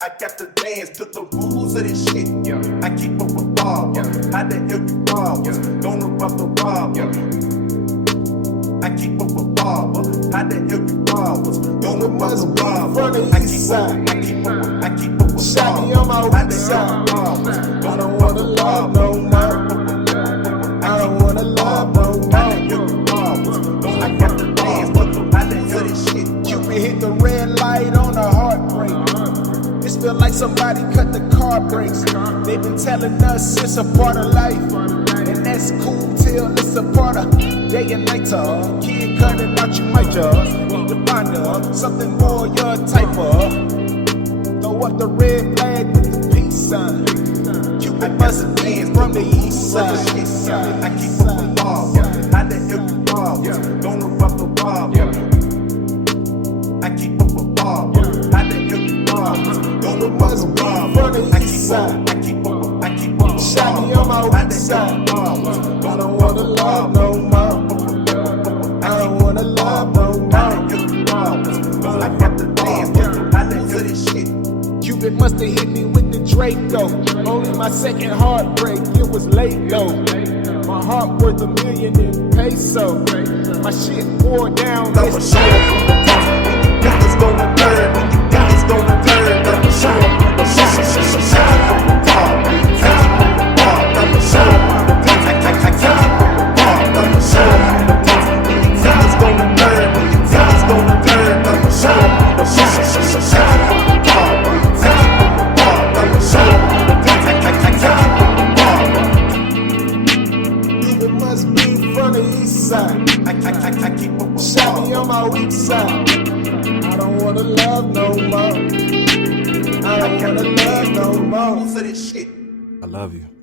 I got to dance to the rules of this shit. I keep a revolver. How the hell you rob us? Gonna rob the robber. I keep a revolver. How the hell you rob us? Gonna rob the robber. I keep a revolver. Shot me on my weak side. I don't wanna love no more. I don't wanna love no more. I got to dance to the rules of this shit. Cupid hit the red light on a heartbreak. This feel like somebody cut the car brakes. They've been telling us it's a part of life, and that's cool till it's a part of day and night talk. Kid cutting out, you might just need to find something more your type of. Throw up the red flag with the peace sign. Cupid must be from the east side. I keep a revolver. How the hell you rob us? Gonna rob the robber. I keep a revolver. How the hell you rob us? Gonna rob the robber. I keep a Shot me on my weak side. I don't wanna love no more. I don't wanna love no more. I got to dance to the rules of this shit. Cupid must have hit me with the Draco. Only my second heartbreak, it was late though. My heart worth $1 million in peso. My shit poured down this Show up from the top. When you got it's gonna burn. When you got it's gonna turn. I'ma show up from the top. Show up from the top. I keep a revolver. I'ma show up from the top. I keep a revolver. I'ma show up from the top. When you got it's gonna burn. When you got it's gonna turn. I'ma show up from the top. I keep a revolver. I'ma show up from the top. I keep a revolver. Cupid must be from the east side. I keep a revolver. Shot me on my weak side. I don't wanna love no more. I don't wanna love no more. Rules of this shit. I love you.